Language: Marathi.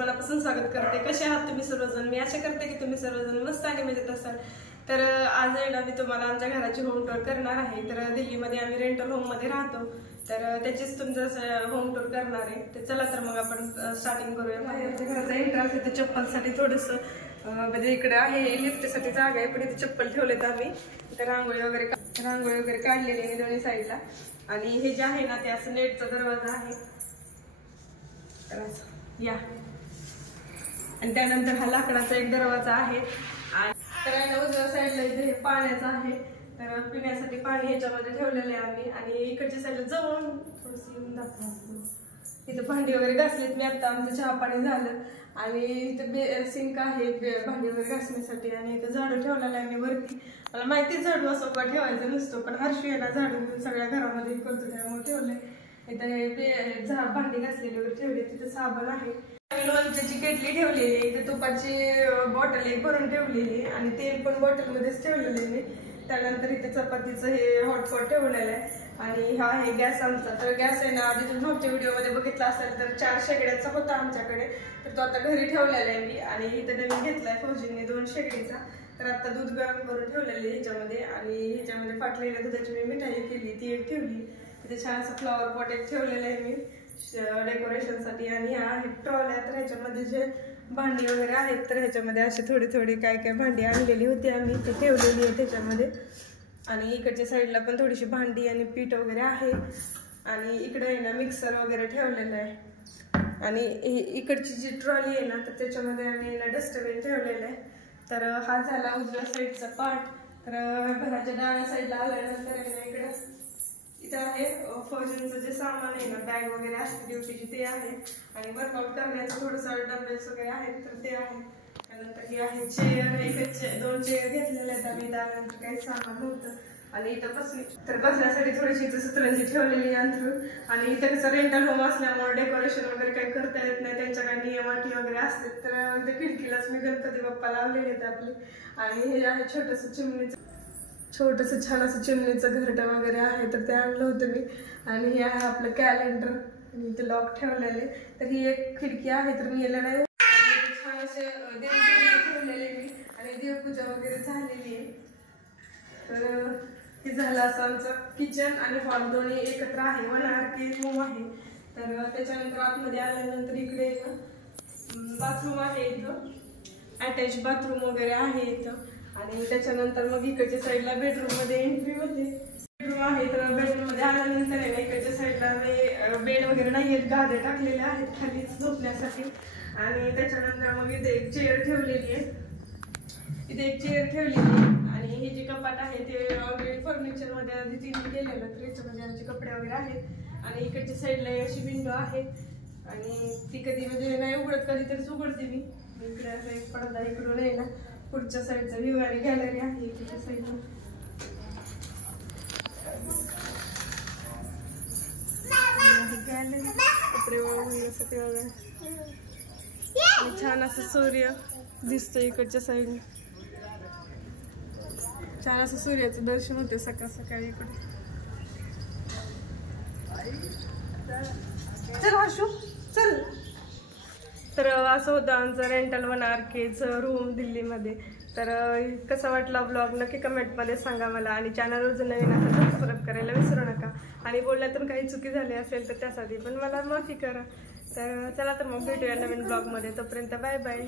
मनापासून स्वागत करते. कसे आहात तुम्ही सर्वजण? मी आशा करते की तुम्ही सर्वजण मस्त आणि मजेत असाल. तर आज आहे ना मी तुम्हाला आमच्या घराची होम टूर करणार आहे. तर दिल्लीमध्ये आम्ही रेंटल होम मध्ये राहतो, तर त्याचीच तुमचं होम टूर करणार आहे. तर चला तर मग आपण स्टार्टिंग करूया. माझ्या घराचा एंट्रन्स आहे, चप्पलसाठी थोडंसं म्हणजे इकडे आहे लिफ्टसाठी जागा आहे, पण इथे चप्पल ठेवलेत आम्ही. इथे रांगोळी वगैरे काढलेली आहे दोन्ही साईडला. आणि हे जे आहे ना ते असं नेटचा दरवाजा आहे, या. आणि त्यानंतर हा लाकडाचा एक दरवाजा आहे. तर उजव्या साईडला इथे हे पाण्याचं आहे, तर पिण्यासाठी पाणी ह्याच्यामध्ये ठेवलेलं आहे आम्ही. आणि इकडच्या साईडला जाऊन थोडंसं येऊन दाखवतो. इथे भांडी वगैरे घासलीत मी आता, आमचं चहा पाणी झालं. आणि इथे सिंक आहे भांडी वगैरे घासण्यासाठी. आणि इथे झाडू ठेवलेला आहे मी वरती. मला माहिती झाडू असं का ठेवायचा नसतो, पण हर्षू याला झाडू घेऊन सगळ्या घरामध्ये करतो त्यामुळे ठेवलंय. इथे भांडी घासलेली वगैरे ठेवली. तिथे साबण आहे, लोणच्याची केटली ठेवलेली आहे. इथे तुपाची बॉटल एक भरून ठेवलेली आहे आणि तेल पण बॉटल मध्येच ठेवलेले मी. त्यानंतर इथे चपातीचं हे हॉटपॉट ठेवलेलं आहे. आणि हा आहे गॅस आमचा. तर गॅस आहे ना आधी तुम्ही मागच्या व्हिडिओमध्ये बघितला असेल तर 4 शेगड्याचा होता आमच्याकडे, तर तो आता घरी ठेवलेला आहे मी. आणि इथे नवीन घेतलाय फौजींनी 2 शेगडीचा. तर आता दूध गरम करून ठेवलेले ह्याच्यामध्ये. आणि ह्याच्यामध्ये फाटलेल्या दुधाची मी मिठाई केली, ती एक ठेवली. इथे छान असं फ्लॉवर पॉट एक ठेवलेलं आहे मी डेकोरेशनसाठी. आणि ह्या ट्रॉल्या, तर ह्याच्यामध्ये जे भांडी वगैरे आहेत तर ह्याच्यामध्ये अशी थोडी थोडी काय भांडी आणलेली होती आम्ही, ती ठेवलेली आहे त्याच्यामध्ये. आणि इकडच्या साईडला पण थोडीशी भांडी आणि पीठ वगैरे आहे. आणि इकडे आहे ना मिक्सर वगैरे ठेवलेलं आहे. आणि इकडची जी ट्रॉली आहे ना तर त्याच्यामध्ये आम्ही ना डस्टबिन ठेवलेलं आहे. तर हा झाला उजव्या साईडचा पार्ट. तर घराच्या डाव्या साईडला आल्यानंतर आहे ना इथं आहे फौजींचं जे सामान आहे ना, बॅग वगैरे असते ड्युटीची ते आहे. आणि वर्कआउट करण्याचं थोडंसं डंबेल्स वगैरे आहेत तर ते आहे. त्यानंतर ही आहे चेअर, 2 चेअर घेतलेल्या आहेत आम्ही. त्यानंतर काही सामान नव्हतं. आणि इथं बसण्यासाठी थोडीशी सतरंजी ठेवलेली अंथरूण. आणि इथं कसं रेंटल होम असल्यामुळे डेकोरेशन वगैरे काही करता येत नाही, त्यांच्या काही नियम अटी वगैरे असतात. तर इथे खिडकीलाच मी गणपती बाप्पा लावलेले आहेत आपले. आणि हे आहे छोटंसं छान असं चिमणीचं घरटं वगैरे आहे, तर ते आणलं होतं मी. आणि हे आहे आपलं कॅलेंडर आणि इथे लॉक ठेवलेले. तर ही एक खिडकी आहे, तर मी याला नाही छान असे देवपूजा ठेवलेले मी. आणि देवपूजा वगैरे झालेली आहे. तर हे झालं असं आमचं किचन आणि हॉल दोन्ही एकत्र आहे. 1 RK रूम आहे. तर त्याच्यानंतर आतमध्ये आल्यानंतर इकडे बाथरूम आहे, इथं अटॅच बाथरूम वगैरे आहे इथं. आणि त्याच्यानंतर मग इकडच्या साईडला बेडरूम मध्ये एंट्री होते. बेडरूम आहे, तर बेडरूम मध्ये आल्यानंतर आहे ना इकडच्या साईडला बेड वगैरे नाही आहेत, गाद्या टाकलेल्या आहेत खाली झोपण्यासाठी. आणि त्याच्यानंतर मग इथे एक चेअर ठेवलेली आहे, आणि हे जे कपाट आहे ते ऑलरेडी फर्निचर मध्ये आधी तिने केलेलं, तर याच्यामध्ये आमचे कपडे वगैरे आहेत. आणि इकडच्या साईडला अशी विंडो आहे आणि ती कधी म्हणजे नाही उघडत, कधीतरीच उघडते मी. इकडे असं एक पडदा इकडून आहे ना, पुढच्या साईडचा व्ह्यू आणि गॅलरी आहे इकडच्या साईडला. गॅलरी कपडे वाळवण्यासाठी वगैरे. छान असं सूर्य दिसतो इकडच्या साईडने. छान असं सूर्याचं दर्शन होते सकाळ सकाळी इकडे. चल हर्षू चल. तर असं होतं आमचं रेंटल 1 RKचं रूम दिल्लीमध्ये. तर कसा वाटला ब्लॉग नक्की कमेंटमध्ये सांगा मला. आणि चॅनलवर जर नवीन असेल तर सबस्क्राईब करायला विसरू नका. आणि बोलण्यातून काही चुकी झाली असेल तर त्यासाठी पण मला माफी करा. तर चला तर मग भेटूया नवीन ब्लॉगमध्ये. तोपर्यंत बाय बाय.